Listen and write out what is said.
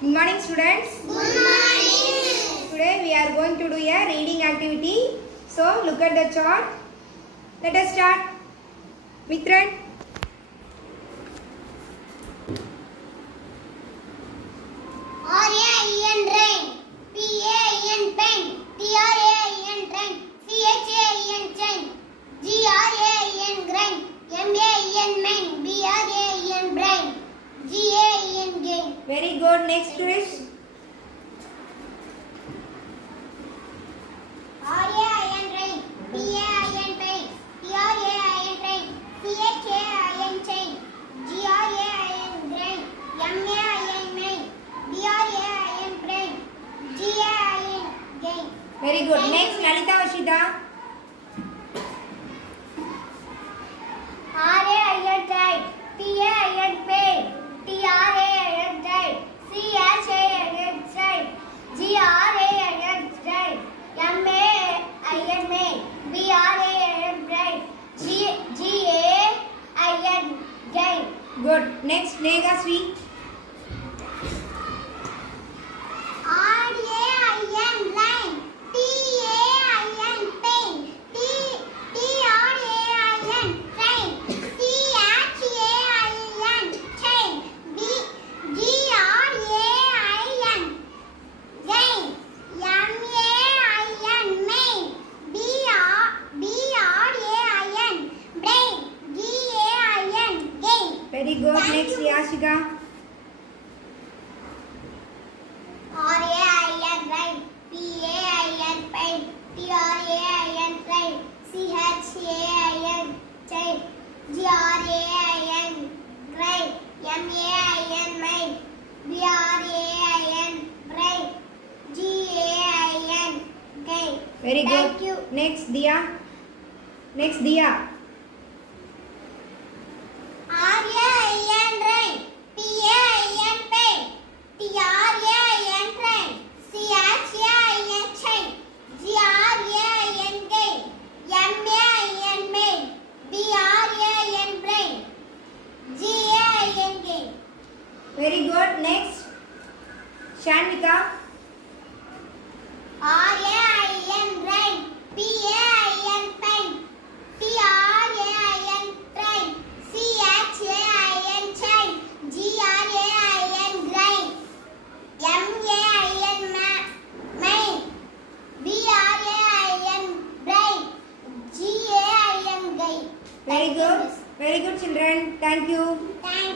Good morning, students. Good morning. Today we are going to do a reading activity. So look at the chart. Let us start. Mithran. R-A-I-N rain, P-A-I-N pen, T-R-A-I-N train, C-H-A-I-N chain, G-R-A-I-N grain, M-A-I-N main, B-R-A-I-N brain, G-A-I-N gain. Very good. Next, Suresh. R-A-I-N rain, P-A-I-N pen, T-R-A-I-N train, C-H-A-I-N chain, G-R-A-I-N grain, M-A-I-N main, B-R-A-I-N brain, G-A-I-N gain. Very good. Next, Lalita Vashita. R-A-I-N child, P-A-I-N pain, T-R-A-I-N child, C-H-A-I-N child, G-R-A-I-N child, M-A-I-N main, B-R-A-I-N brain, G-A-I-N gain. Good. Next, Negasri. R-A-I-N line, T-A-I-N pain, T-R-A-I-N train, C-H-A-I-N chain, G-R-A-I-N gain, M-A-I-N main, B-R-A-I-N brain, G-A-I-N gain. Very good. Next, Yashika. R-A-I-N rain, P-A-I-N pain, T-R-A-I-N train, C-H-A-I-N chain, G-R-A-I-N grain, M-A-I-N main, B-R-A-I-n brain, G-A-I-N gain. Very good. Thank you. Next, Dia. Next, Dia. R-A-I-N rain, P-A-I-N pain, T-R-A-I-N train, C-H-A-I-N chain, G-R-A-I-N gain, M-A-I-N main, B-R-A-I-N brain, G-A-I-N gain. Very good. Next, Shanvika. R-A-I-N rain, P-A-I-N pain, T-R-A-I-N train, C-H-A-I-N chain, G-R-A-I-N grain, M-A-I-N main, B-R-A-I-N brain, G-A-I-N gain. Very good. Very good, children. Thank you. Thank